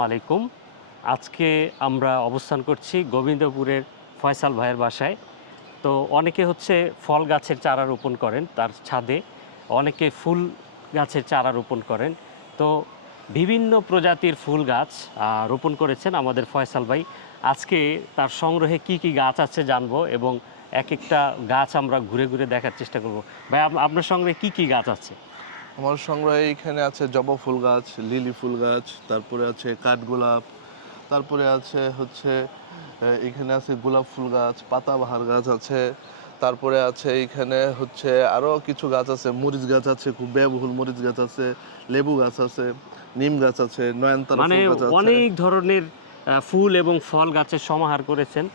আলাইকুম। আজকে আমরা অবস্থান করছি গোবিন্দপুরের ফয়সাল ভাইয়ের বাসায়। তো অনেকে হচ্ছে ফল গাছের চারা রোপণ করেন তার ছাদে, অনেকে ফুল গাছের চারা রোপণ করেন। তো বিভিন্ন প্রজাতির ফুল গাছ রোপণ করেছেন আমাদের ফয়সাল ভাই। আজকে তার সংগ্রহে কি কি গাছ আছে জানবো এবং এক একটা গাছ আমরা ঘুরে ঘুরে দেখার চেষ্টা করব। ভাই, আপনার সংগ্রহে কি কি গাছ আছে? আমার সংগ্রহে এখানে আছে জবা ফুল গাছ, লিলি ফুল গাছ, তারপরে আছে কাঠগোলাপ, তারপরে আছে হচ্ছে এখানে আছে গোলাপ ফুল গাছ, পাতাবাহার গাছ আছে, তারপরে আছে এখানে হচ্ছে আরও কিছু গাছ আছে, মরিচ গাছ আছে, খুব ব্যয়বহুল মরিচ গাছ আছে, লেবু গাছ আছে, নিম গাছ আছে, নয়নতারা মানে ফুল গাছ আছে। অনেক ধরনের ফুল এবং ফল গাছের সমাহার করেছেন।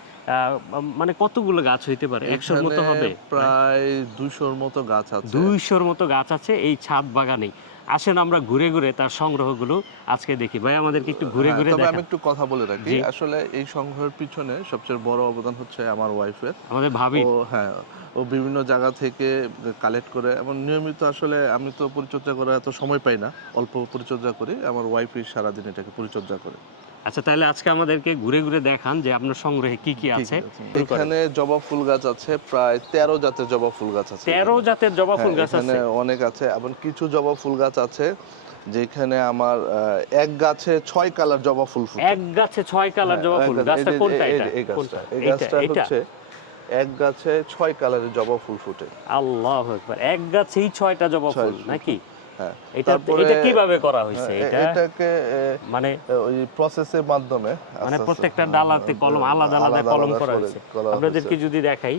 মানে কতগুলো গাছ হইতে পারে? 100-র মতো এখানে হবে? প্রায় 200-র মতো গাছ আছে। 200-র মতো গাছ আছে এই ছাদ বাগানেই। আসেন আমরা ঘুরে ঘুরে তার সংগ্রহগুলো আজকে দেখি। ভাই, আমাদেরকে একটু ঘুরে ঘুরে তবে আমি দেখান। একটু কথা বলে রাখি, জি। আসলে এই সংগ্রহের পিছনে সবচেয়ে বড় অবদান হচ্ছে আমার ওয়াইফের। আমাদের ভাবি। ও হ্যাঁ, ও বিভিন্ন জায়গা থেকে কালেক্ট করে এবং নিয়মিত, আসলে আমি তো পরিচর্যা করার এত সময় পাই না, অল্প পরিচর্যা করি, আমার ওয়াইফই সারাদিন এটাকে পরিচর্যা করে। আচ্ছা, তাহলে আজকে আমাদেরকে ঘুরে ঘুরে দেখান যে আপনার সংগ্রহে কি কি আছে। এখানে জবা ফুল গাছ আছে, প্রায় 13 জাতের জবা ফুল গাছ আছে। 13 জাতের জবা ফুল হ্যাঁ, গাছ এখানে আছে? অনেক আছে এবং কিছু জবা ফুল গাছ আছে যেখানে আমার এক গাছে 6 কালার জবা ফুল ফুটে। এক গাছে 6 কালার জবা ফুল। গাছটা কোনটা? এটা কোনটা? এই গাছটা হচ্ছে এক গাছে 6 কালারের জবা ফুল ফুটে। আল্লাহু আকবার! এক গাছেই 6টা জবা ফুল নাকি? হ্যাঁ। এটা কিভাবে করা হয়েছে? এটাকে মানে ওই প্রসেসের মাধ্যমে মানে প্রত্যেকটা ডালাতে কলম আলাদা আলাদা কলম করা হয়েছে। আপনাদেরকে যদি দেখাই,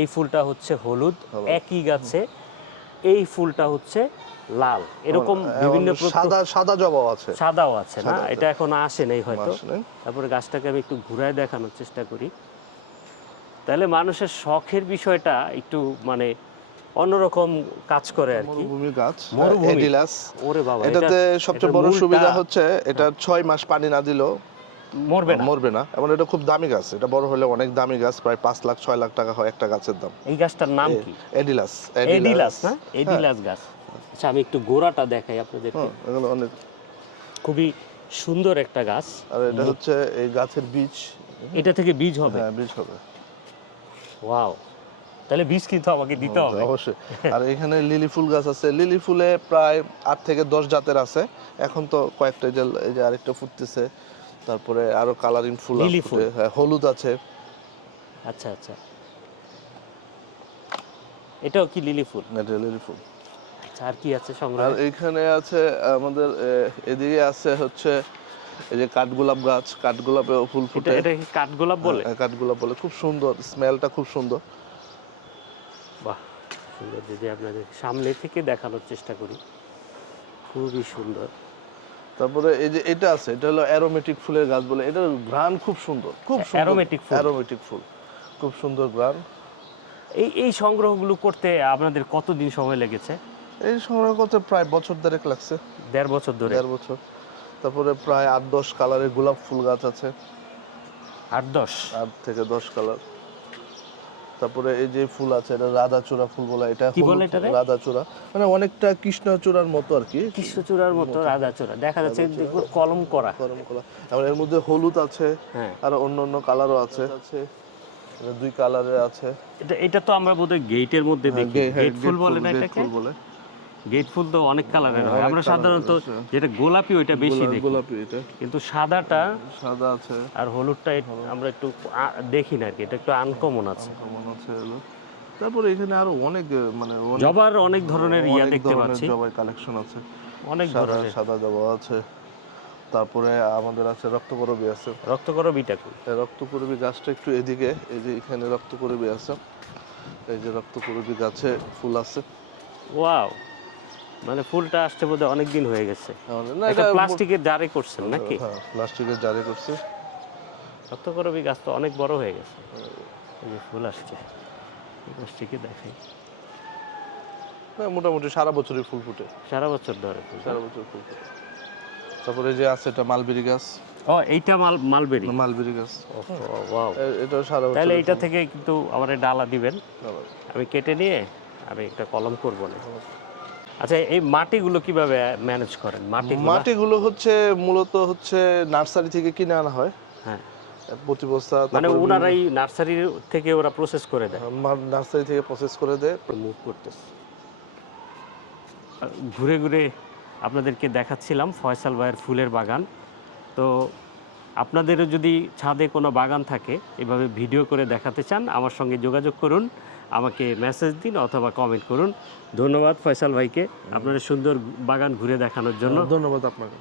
এই ফুলটা হচ্ছে হলুদ, একই গাছে এই ফুলটা হচ্ছে লাল, এরকম বিভিন্ন সাদা জবাও আছে, সাদাও আছে না? এটা এখন আসে নাই হয়তো। তারপরে গাছটাকে আমি একটু ঘুরায় দেখানোর চেষ্টা করি। তাহলে মানুষের শখের বিষয়টা একটু মানে অন্যরকম কাজ করে আর কি। মরুভূমি গাছ, মরুভূমি। এডিলাস। ওরে বাবা! এটাতে সবচেয়ে বড় সুবিধা হচ্ছে এটা 6 মাস পানি না দিলেও মরবে না। এবং এটা খুব দামি গাছ, এটা বড় হলে অনেক দামি গাছ, প্রায় 5 লাখ 6 লাখ টাকা হয় একটা গাছের দাম। এই গাছটার নাম কি? এডিলাস। এডিলাস না? এডিলাস গাছ। আচ্ছা, আমি একটু গোড়াটা দেখাই আপনাদেরকে। এগুলো অনেক খুবই সুন্দর একটা গাছ। আর এটা হচ্ছে এই গাছের বীজ। এটা থেকে বীজ হবে? হ্যাঁ, বীজ হবে। ওয়াও! তাহলে বীজ কিন্তু আমাকে দিতে হবে অবশ্যই। আর এখানে লিলি ফুল গাছ আছে, লিলি ফুলে প্রায় 8 থেকে 10 জাতের আছে। এখন তো কয়েকটা, এই যে আরেকটা ফুটতেছে, তারপরে আরো কালারিং ফুল আছে, হ্যাঁ, হলুদ আছে। আচ্ছা আচ্ছা, এটাও কি লিলি ফুল? এটা লিলি ফুল। আচ্ছা, আর কি আছে সংগ্রহে? আর এখানে আছে আমাদের এদিকে আছে হচ্ছে এই যে কাঠগোলাপ গাছ, কাঠগোলাপে ফুল ফুটে। এটা কি কাঠগোলাপ বলে? হ্যাঁ, কাঠগোলাপ বলে। খুব সুন্দর, স্মেলটা খুব সুন্দর। বাহ, সুন্দর। যদি আপনাদের সামনে থেকে দেখানোর চেষ্টা করি, খুবই সুন্দর। তারপরে এই যে এটা আছে, এটা হলো অ্যারোমেটিক ফুলের গাছ বলে। এটার ঘ্রাণ খুব সুন্দর, খুব সুন্দর। অ্যারোমেটিক ফুল, খুব সুন্দর ঘ্রাণ। এই সংগ্রহগুলো করতে আপনাদের কতদিন সময় লেগেছে? এই সংগ্রহ করতে প্রায় বছর দেড়েক লাগছে। 1.5 বছর ধরে? 1.5 বছর। তারপরে প্রায় 8-10 কালারের গোলাপ ফুল গাছ আছে। 8-10? 8 থেকে 10 কালার। তারপরে এই যে ফুল আছে, এটা রাধাচূড়া ফুল বলে। এটা কি বলে এটারে? রাধাচূড়া, মানে অনেকটা কৃষ্ণচূড়ার মতো আর কি। কৃষ্ণচূড়ার মতো রাধাচূড়া দেখা যাচ্ছে, কলম করা। আবার এর মধ্যে হলুদ আছে, হ্যাঁ, আর অন্য কালারও আছে। এটা 2 কালারের আছে। এটা তো আমরা বোধহয় গেটের মধ্যে দেখি। গেট ফুল বলে না এটাকে? গেট ফুল তো অনেক কালারের হয়। আমরা সাধারণত যেটা গোলাপি ওইটা বেশি দেখি, গোলাপি এটা। কিন্তু সাদাটা, সাদা আছে আর হলুদটা আমরা একটু দেখি না আর কি। এটা একটু আনকমন আছে। তারপরে এখানে আরো অনেক, মানে জবার অনেক ধরনের ইয়া দেখতে পাচ্ছি। জবার কালেকশন আছে, অনেক ধরনের। সাদা জবা আছে। তারপরে আমাদের আছে রক্তকরবী আছে। রক্তকরবীটা কি? রক্তকরবী গাছটা একটু এদিকে, এই যে এখানে রক্তকরবী আছে। এই যে রক্তকরবী গাছে ফুল আছে। ওয়াও! মানে ফুলটা আসতে বোধহয় অনেক দিন হয়ে গেছে। না, এটা প্লাস্টিকের জারে করছেন নাকি? হ্যাঁ, প্লাস্টিকের জারে করছে। রক্তকরবী গাছ তো অনেক বড় হয়ে গেছে। এই যে ফুল আসছে, প্লাস্টিকে দেখাই। না, মোটামুটি সারা বছরই ফুল ফুটে। সারা বছর ধরে? সারা বছর ফুল ফুটে। তারপরে যে আছে এটা মালবেরি গাছ। ও, এইটা মালবেরি? মালবেরি গাছ। ওয়াও! এটা সারা বছর। তাহলে এইটা থেকে কিন্তু আমার ডালা দিবেন, আমি কেটে নিয়ে আমি একটা কলম করব না। আচ্ছা, এই মাটিগুলো কিভাবে ম্যানেজ করেন? মাটিগুলো হচ্ছে মূলত হচ্ছে নার্সারি থেকে কিনে আনা হয়। হ্যাঁ, প্রতি বস্তা, মানে তারপরে ওনারাই নার্সারি থেকে ওরা প্রসেস করে দেয়। নার্সারি থেকে প্রসেস করে দেয়। মুভ করতেছে, ঘুরে ঘুরে আপনাদেরকে দেখাচ্ছিলাম ফয়সাল ভাইয়ের ফুলের বাগান। তো আপনাদেরও যদি ছাদে কোনো বাগান থাকে, এভাবে ভিডিও করে দেখাতে চান, আমার সঙ্গে যোগাযোগ করুন, আমাকে মেসেজ দিন অথবা কমেন্ট করুন। ধন্যবাদ ফয়সাল ভাইকে আপনার সুন্দর বাগান ঘুরে দেখানোর জন্য। ধন্যবাদ আপনাকে।